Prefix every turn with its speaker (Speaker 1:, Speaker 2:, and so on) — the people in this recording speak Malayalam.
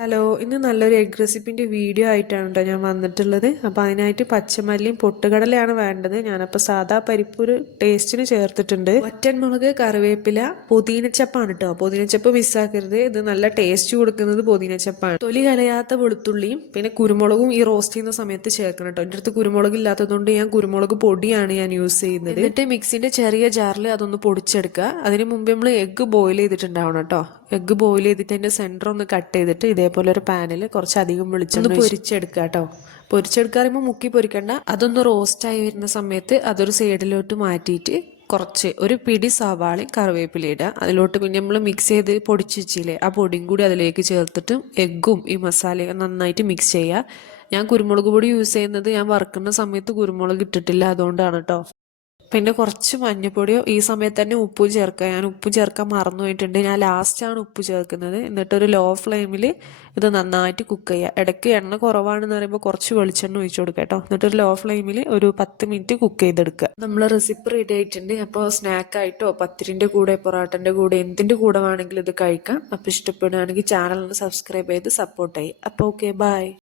Speaker 1: ഹലോ ഇന്ന് നല്ലൊരു എഗ് റെസിപ്പിന്റെ വീഡിയോ ആയിട്ടാണ് കേട്ടോ ഞാൻ വന്നിട്ടുള്ളത്. അപ്പോൾ അതിനായിട്ട് പച്ചമല്ലിയും പൊട്ടുകടലയാണ് വേണ്ടത്. ഞാനപ്പോൾ സാധാ പരിപ്പ് ഒരു ടേസ്റ്റിന് ചേർത്തിട്ടുണ്ട്. ഒറ്റൻമുളക് കറിവേപ്പില പുതിനച്ചപ്പാണ് കേട്ടോ പുതിനച്ചപ്പ് മിസ്സാക്കരുത് ഇത് നല്ല ടേസ്റ്റ് കൊടുക്കുന്നത് പുതിനച്ചപ്പാണ് തൊലി കലയാത്ത വെളുത്തുള്ളിയും പിന്നെ കുരുമുളകും ഈ റോസ്റ്റ് ചെയ്യുന്ന സമയത്ത് ചേർക്കണം കേട്ടോ എന്റെ അടുത്ത് കുരുമുളക് ഇല്ലാത്തതുകൊണ്ട് ഞാൻ കുരുമുളക് പൊടിയാണ് ഞാൻ യൂസ് ചെയ്യുന്നത്. എന്നിട്ട് മിക്സിന്റെ ചെറിയ ജാറിൽ അതൊന്ന് പൊടിച്ചെടുക്കുക. അതിന് മുമ്പ് നമ്മൾ എഗ്ഗ് ബോയിൽ ചെയ്തിട്ടുണ്ടാവണം കേട്ടോ എഗ്ഗ് ബോയിൽ ചെയ്തിട്ട് അതിന്റെ സെന്റർ ഒന്ന് കട്ട് ചെയ്തിട്ട് ഇതേപോലെ ഒരു പാനിൽ കുറച്ചധികം വെളിച്ചെണ്ണ പൊരിച്ചെടുക്കുക കേട്ടോ. പൊരിച്ചെടുക്കുക പറയുമ്പോൾ മുക്കി പൊരിക്കണ്ട. അതൊന്ന് റോസ്റ്റായി വരുന്ന സമയത്ത് അതൊരു സൈഡിലോട്ട് മാറ്റിയിട്ട് കുറച്ച് ഒരു പിടി സവാളി കറിവേപ്പില ഇടുക. അതിലോട്ട് പിന്നെ നമ്മൾ മിക്സ് ചെയ്ത് പൊടിച്ച് വെച്ചില്ലേ ആ പൊടിയും കൂടി അതിലേക്ക് ചേർത്തിട്ട് എഗ്ഗും ഈ മസാലയും നന്നായിട്ട് മിക്സ് ചെയ്യുക. ഞാൻ കുരുമുളക് പൊടി യൂസ് ചെയ്യുന്നത് ഞാൻ വറുക്കുന്ന സമയത്ത് കുരുമുളക് ഇട്ടിട്ടില്ല അതുകൊണ്ടാണ് കേട്ടോ. പിന്നെ കുറച്ച് മഞ്ഞപ്പൊടിയോ ഈ സമയത്ത് തന്നെ ഉപ്പ് ചേർക്കുക. ഞാൻ ഉപ്പ് ചേർക്കാൻ മറന്നു പോയിട്ടുണ്ട്. ഞാൻ ലാസ്റ്റാണ് ഉപ്പ് ചേർക്കുന്നത്. എന്നിട്ടൊരു ലോ ഫ്ലെയിമിൽ ഇത് നന്നായിട്ട് കുക്ക് ചെയ്യുക. ഇടയ്ക്ക് എണ്ണ കുറവാണെന്ന് പറയുമ്പോൾ കുറച്ച് വെളിച്ചെണ്ണ ഒഴിച്ചു കൊടുക്കുക കേട്ടോ. എന്നിട്ടൊരു ലോ ഫ്ലെയിമിൽ ഒരു പത്ത് മിനിറ്റ് കുക്ക് ചെയ്തെടുക്കുക. നമ്മൾ റെസിപ്പി റെഡി ആയിട്ടുണ്ട്. അപ്പോൾ സ്നാക്കായിട്ടോ പത്തിരിന്റെ കൂടെ പൊറോട്ടന്റെ കൂടെ എന്തിന്റെ കൂടെ വേണമെങ്കിലും ഇത് കഴിക്കാം. അപ്പോൾ ഇഷ്ടപ്പെടുകയാണെങ്കിൽ ചാനലിന് സബ്സ്ക്രൈബ് ചെയ്ത് സപ്പോർട്ട് ചെയ്യും അപ്പോൾ ഓക്കെ ബൈ